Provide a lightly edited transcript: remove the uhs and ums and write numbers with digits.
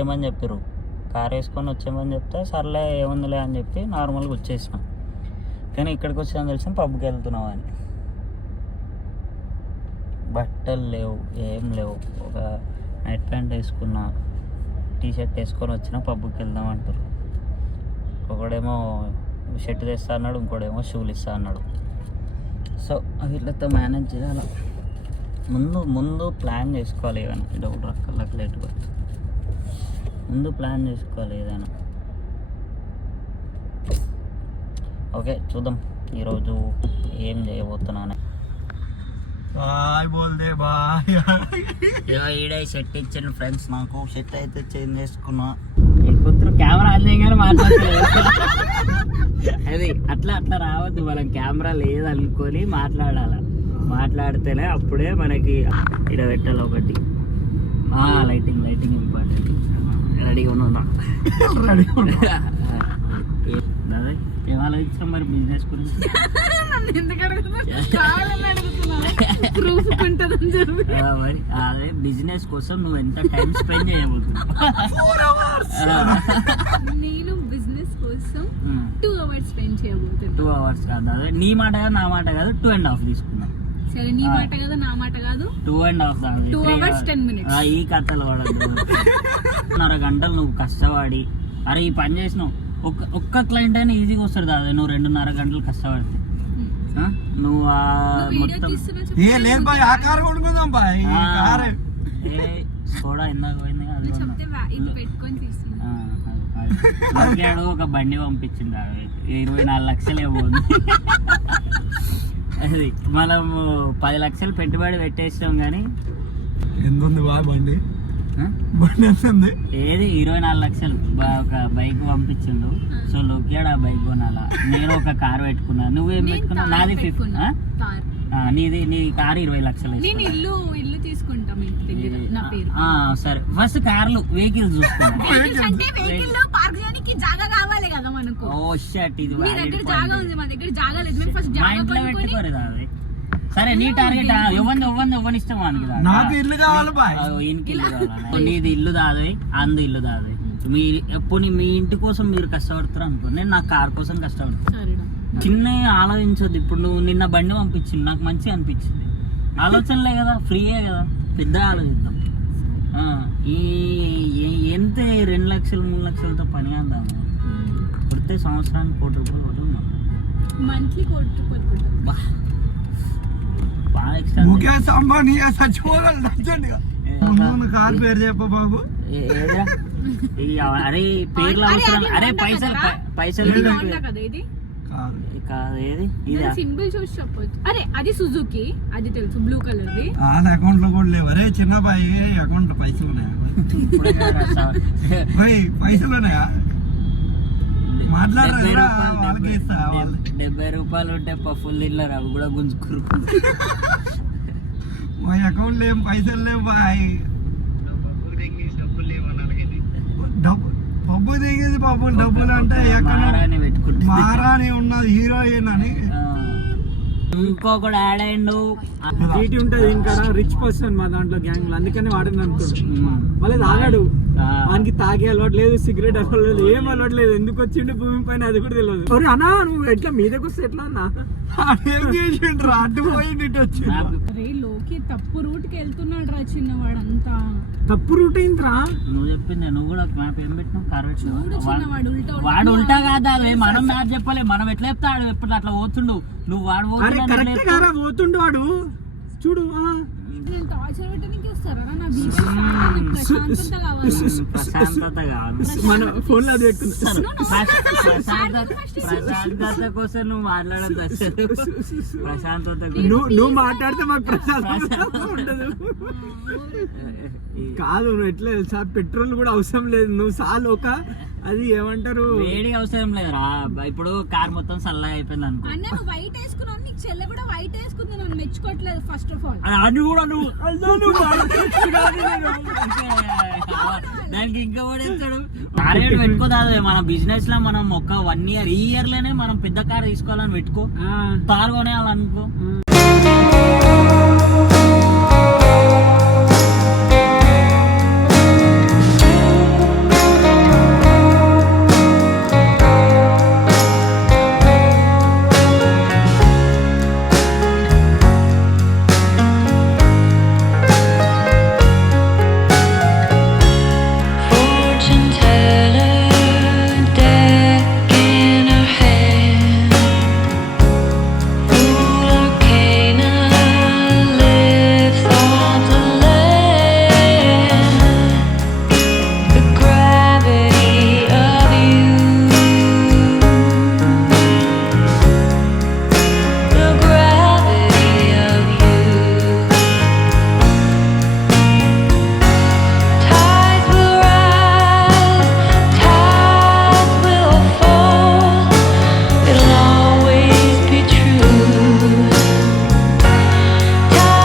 వచ్చేయమని చెప్పారు. కార్ వేసుకొని వచ్చేయమని చెప్తే సర్లే ఏముందిలే అని చెప్పి నార్మల్గా వచ్చేసినాం. కానీ ఇక్కడికి వచ్చామని తెలిసిన పబ్కి వెళ్తున్నాం అని. బట్టలు లేవు, ఏం లేవు. ఒక నైట్ ప్యాంట్ వేసుకున్నా, టీషర్ట్ వేసుకొని వచ్చిన పబ్కి వెళ్దాం అంటారు. ఒకడేమో షర్ట్ తెస్తా అన్నాడు, ఇంకోడేమో షూలు ఇస్తా అన్నాడు. సో వీళ్ళతో మేనేజ్ చేయాలి. ముందు ప్లాన్ చేసుకోవాలి. ఏదైనా డౌట్ రక్కలకు లేట్ పడుతుంది. ముందు ప్లాన్ చేసుకోవాలి ఏదైనా. ఓకే చూద్దాం ఈరోజు ఏం చేయబోతున్నాను. ఈడే షర్ట్ ఇచ్చాను ఫ్రెండ్స్. నాకు షర్ట్ అయితే చేంజ్ చేసుకున్నా. కూతురు కెమెరా ఆన్ చేయగానే మాట్లాడలేదు. అది అట్లా రావద్దు. మనం కెమెరా లేదనుకొని మాట్లాడాలి. మాట్లాడితేనే అప్పుడే మనకి ఇక్కడ పెట్టాలి ఒకటి. Lighting important. రెడీగా ఉన్నా. అదే ఏం ఆలోచించాం మరి బిజినెస్ గురించి. మరి అదే బిజినెస్ కోసం నువ్వు ఎంత టైం స్పెండ్ చేయబోతున్నావు? నేను బిజినెస్ కోసం 2 hours స్పెండ్ చేయబోతున్నా. 2 hours కాదు, అదే నీ మాట కాదు నా మాట కాదు, 2.5 తీసుకున్నాం. సరే నీ మాట కాదు నా మాట కాదు, 2.5 2 hours 10 minutes. ఈ కథలు పడద్దు. 2.5 గంటలు నువ్వు కష్టపడి అరే ఈ పని చేసినావు. ఒక్క క్లయింట్ అయినా ఈజీగా వస్తాడు దాదా. నువ్వు 2.5 గంటలు కష్టపడితే నువ్వు కూడా ఇందాక పోయింది కదా. ఒక బండి పంపించింది, 24 లక్షలు ఇవ్వబోతుంది. అది మనము 10 లక్షలు పెట్టుబడి పెట్టేసాం కానీ బండి ఏది 24 లక్షలు ఒక బైక్ పంపించిండు. సో లొక్కాడు ఆ బైక్ కొనాలా. నేను ఒక కార్ పెట్టుకున్నా. నువ్వేం పెట్టుకున్నావు? నాది 50. నీ కార్ 20 లక్షలు. సరే ఫస్ట్ కార్లు వెహికల్స్ చూసుకున్నా. ఓ షట్, ఇది మా ఇంట్లో పెట్టుకోరేదా అది. సరే నీ టార్గెట్ ఎవరిని ఇష్టం నాకు ఇల్లు కావాలి. నీది ఇల్లు దాదవి, అందు ఇల్లు దాదవి. ఎప్పుడు మీ ఇంటి కోసం మీరు కష్టపడతారు అనుకో, నేను నా కార్ కోసం కష్టపడతాను. చిన్న ఆలోచించొద్దు. ఇప్పుడు నువ్వు నిన్న బండి పంపించింది, నాకు మంచిగా అనిపించింది. ఆలోచనలే కదా, ఫ్రీయే కదా, పెద్ద ఆలోచిద్దాం. ఎంత 2 లక్షలు 3 లక్షలతో పని అందాము. కొడితే సంవత్సరానికి ₹1 కోటి కొట్టున్నాం. మంత్లీ ₹1 ముఖేష్ అంబానీ కార్ పేరు చెప్ప బాబు. అరే పేర్లు అవసరం. అరే పైసలు సింబల్ చూసి చెప్పొచ్చు. అరే అది సుజుకి, అది తెలుసు, బ్లూ కలర్ ది. అకౌంట్ లో కూడా లేవు. అరే చిన్న బాయ్ అకౌంట్ లో పైసలు ఉన్నాయా? పైసలు ఉన్నాయా? ₹70 ఉంటే పఫుల్ తిన్నారు. అవి కూడా గుంజుకురు. మా అకౌంట్ లో ఏం పైసలు లేవు బాయ్. పబ్బు దిగేది పాపం. డబ్బులు అంటే మారాని ఉన్నది హీరోయిన్ అని. ఇంకొకడు యాడ్ అయ్యిండు. డ్యూటీ ఉంటది ఇంకా, రిచ్ పర్సన్ మా దాంట్లో గ్యాంగ్ లో, అందుకని వాడిని అనుకుంటున్నాడు. మళ్ళీ తాగాడు, వానికి తాగే అలవాటు లేదు, సిగరెట్ అలవాటు లేదు, ఏం అలవాటు లేదు. ఎందుకు వచ్చిండు భూమి పైన అది కూడా తెలియదు. అన్నా నువ్వు ఎట్లా మీదకి వస్తే ఎట్లా అన్నా ఏం చేసిండ్రు? అడ్డు పోయింది ఇటు వచ్చి. లోకి తప్పు రూట్ కి వెళ్తున్నాడు రా చిన్నవాడంతా. తప్పు రూట్ అయిందిరా. నువ్వు చెప్పింది. నువ్వు కూడా మ్యాప్ ఏం పెట్టినావు? వాడు ఉల్టా కాదా? మనం మ్యాప్ చెప్పాలి. మనం ఎట్లా చెప్తాడు? ఎప్పుడు అట్లా పోతుండు. నువ్వు వాడు పోతుండు వాడు. చూడు ప్రశాంతత కావాలి. మన ఫోన్ లో ప్రశాంతత కోసం నువ్వు మాట్లాడద్దు అసలు. ప్రశాంతత నువ్వు మాట్లాడితే మాకు ప్రశాంతత ఉండదు. కాదు నువ్వు ఎట్లా తెలుసా, పెట్రోల్ కూడా అవసరం లేదు. నువ్వు చాలు ఒక అది ఏమంటారు వేడి అవసరం లేదురా. ఇప్పుడు కార్ మొత్తం చల్లగా అయిపోయింది అనుకో. వైట్ వేసుకున్నావు, నీకు చెల్లె కూడా వైట్ వేసుకుంది, నన్ను మెచ్చుకోవట్లేదు. ఫస్ట్ ఆఫ్ ఆల్ అది కూడా దానికి ఇంకా పడేస్తాడు. టార్గెట్ పెట్టుకోదాదు. మన బిజినెస్ లో మనం ఒక 1 year ఈ ఇయర్ లోనే మనం పెద్ద కార్ తీసుకోవాలని పెట్టుకో. కార్ కొనేయాలనుకో.